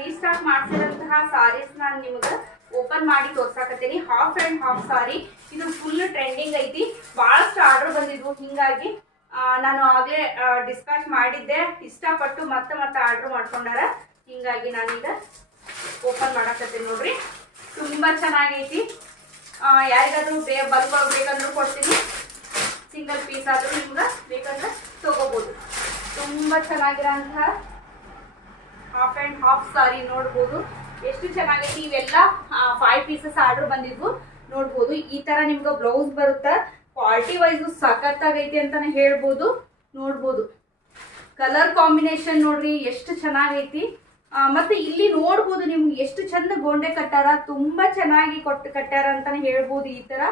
Restock ಮಾಡ್ಸಿರೋಂತಹ saris ನಾನು ನಿಮಗೆ open ಮಾಡಿ ತೋರ್ಸಾಕತ್ತೀನಿ. ಹಾಫ್ ಅಂಡ್ ಹಾಫ್ ಸಾರಿ ಇದು ಫುಲ್ ಟ್ರೆಂಡಿಂಗ್ ಐತಿ. ಬಹಳಷ್ಟು ಆರ್ಡರ್ ಬಂದಿದ್ವು, ಹಿಂಗಾಗಿ ನಾನು ಆಗಲೇ ಡಿಸ್ಪ್ಯಾಚ್ ಮಾಡಿದ್ದೆ. ಇಷ್ಟಪಟ್ಟು ಮತ್ತೆ ಆರ್ಡರ್ ಮಾಡ್ಕೊಂಡಾರ, ಹಿಂಗಾಗಿ ನಾನೀಗ ಓಪನ್ ಮಾಡಕತ್ತೀನಿ. ನೋಡ್ರಿ, ತುಂಬಾ ಚೆನ್ನಾಗೈತಿ. ಯಾರಿಗಾದ್ರೂ ಬಲ್ಕ್ ಬೇಕಂದ್ರೂ ಕೊಡ್ತೀನಿ, ಸಿಂಗಲ್ ಪೀಸ್ ಆದ್ರೂ ನಿಮ್ಗೆ ಬೇಕಂದ್ರೆ ತಗೋಬಹುದು. ತುಂಬಾ ಚೆನ್ನಾಗಿರೋಂತಹ ಹಾಫ್ ಅಂಡ್ ಹಾಫ್ ಸಾರಿ ನೋಡ್ಬೋದು, ಎಷ್ಟು ಚೆನ್ನಾಗೈತಿ. ಇವೆಲ್ಲ 5 ಪೀಸಸ್ ಆರ್ಡರ್ ಬಂದಿದ್ವು. ನೋಡ್ಬೋದು, ಈ ತರ ನಿಮ್ಗೆ ಬ್ಲೌಸ್ ಬರುತ್ತೆ. ಕ್ವಾಲಿಟಿ ವೈಸ್ ಸಖತ್ತಾಗೈತಿ ಅಂತಾನೆ ಹೇಳ್ಬೋದು. ನೋಡ್ಬೋದು, ಕಲರ್ ಕಾಂಬಿನೇಷನ್ ನೋಡ್ರಿ ಎಷ್ಟು ಚೆನ್ನಾಗೈತಿ. ಮತ್ತೆ ಇಲ್ಲಿ ನೋಡ್ಬೋದು ನಿಮ್ಗೆ ಎಷ್ಟು ಚಂದ ಗೋಂಡೆ ಕಟ್ಟಾರ, ತುಂಬಾ ಚೆನ್ನಾಗಿ ಕಟ್ಟಾರ ಅಂತಾನೆ ಹೇಳ್ಬೋದು. ಈ ತರ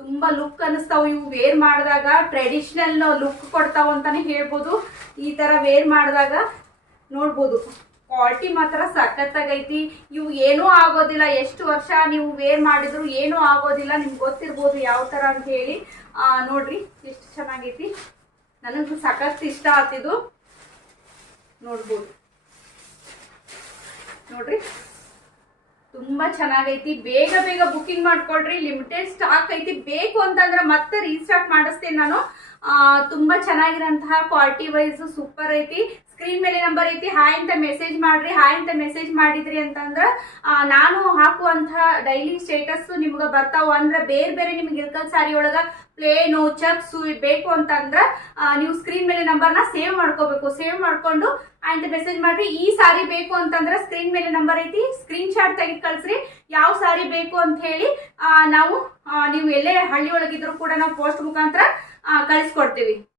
ತುಂಬಾ ಲುಕ್ ಅನಿಸ್ತಾವ. ಇವು ವೇರ್ ಮಾಡಿದಾಗ ಟ್ರೆಡಿಷನಲ್ ಲುಕ್ ಕೊಡ್ತಾವ ಅಂತಾನೆ ಹೇಳ್ಬೋದು. ಈ ತರ ವೇರ್ ಮಾಡಿದಾಗ ನೋಡ್ಬೋದು, ಕ್ವಾಲಿಟಿ ಮಾತ್ರ ಸಖತ್ತಾಗೈತಿ. ಇವು ಏನೂ ಆಗೋದಿಲ್ಲ, ಎಷ್ಟು ವರ್ಷ ನೀವು ವೇರ್ ಮಾಡಿದ್ರು ಏನೂ ಆಗೋದಿಲ್ಲ. ನಿಮ್ಗೆ ಗೊತ್ತಿರ್ಬೋದು ಯಾವ ತರ ಅಂತ ಹೇಳಿ. ನೋಡ್ರಿ ಎಷ್ಟು ಚೆನ್ನಾಗೈತಿ, ನನಗೂ ಸಖತ್ ಇಷ್ಟ ಆತಿದು. ನೋಡ್ಬೋದು, ನೋಡ್ರಿ ತುಂಬಾ ಚೆನ್ನಾಗೈತಿ. ಬೇಗ ಬುಕಿಂಗ್ ಮಾಡ್ಕೊಳ್ರಿ, ಲಿಮಿಟೆಡ್ ಸ್ಟಾಕ್ ಐತಿ. ಬೇಕು ಅಂತಂದ್ರೆ ಮತ್ತೆ ರೀಸ್ಟಾಕ್ ಮಾಡಿಸ್ತೇನೆ ನಾನು. ತುಂಬಾ ಚೆನ್ನಾಗಿರೋಂತಹ ಕ್ವಾಲಿಟಿ ವೈಸ್ ಸೂಪರ್ ಐತಿ. ಸ್ಕ್ರೀನ್ ಮೇಲೆ ನಂಬರ್ ಐತಿ, ಹಾಯ್ ಅಂತ ಮೆಸೇಜ್ ಮಾಡ್ರಿ. ಹಾಯ್ ಅಂತ ಮೆಸೇಜ್ ಮಾಡಿದ್ರಿ ಅಂತಂದ್ರ ನಾನು ಹಾಕುವಂತಹ ಡೈಲಿ ಸ್ಟೇಟಸ್ ನಿಮ್ಗೆ ಬರ್ತಾವ. ಅಂದ್ರೆ ಬೇರೆ ನಿಮ್ಗೆ ಇಲ್ಕಲ್ ಸಾರಿ ಒಳಗ ಪ್ಲೇನು ಚಕ್ಸ್ ಬೇಕು ಅಂತಂದ್ರ ನೀವು ಸ್ಕ್ರೀನ್ ಮೇಲೆ ನಂಬರ್ನ ಸೇವ್ ಮಾಡ್ಕೋಬೇಕು. ಸೇವ್ ಮಾಡ್ಕೊಂಡು ಅಂತ ಮೆಸೇಜ್ ಮಾಡ್ರಿ. ಈ ಸಾರಿ ಬೇಕು ಅಂತಂದ್ರೆ ಸ್ಕ್ರೀನ್ ಮೇಲೆ ನಂಬರ್ ಐತಿ, ಸ್ಕ್ರೀನ್ ಶಾಟ್ ತೆಗೆದು ಕಳ್ಸ್ರಿ ಯಾವ ಸಾರಿ ಬೇಕು ಅಂತ ಹೇಳಿ. ನಾವು ನೀವು ಎಲ್ಲೇ ಹಳ್ಳಿ ಒಳಗಿದ್ರು ಕೂಡ ನಾವು ಪೋಸ್ಟ್ ಮುಖಾಂತರ ಕಳಿಸ್ಕೊಡ್ತೀವಿ.